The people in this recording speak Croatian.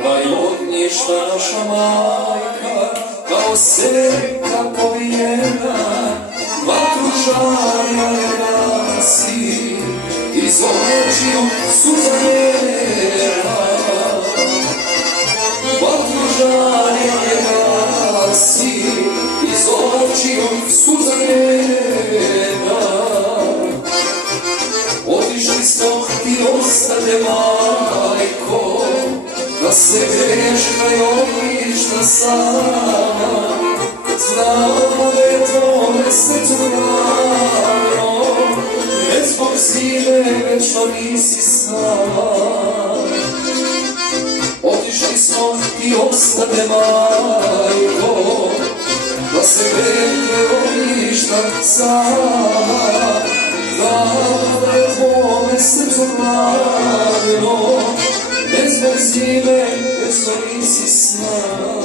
kraj ognjišta naša majka, kao senka povijena, vatru žarja je gasi, iz očiju suza njena. Vatru žarja je gasi, iz očiju suza njena. Otišli smo ti ostade, majko, da se greška i ognjišta sama. Znamo da je tvome srcu rano, ne zbog zime, večno nisi s nama. Otišli smo ti ostade, majko, da se greška i ognjišta sama. Znamo da je tvome srcu rano, ne zbog zime, večno nisi s nama.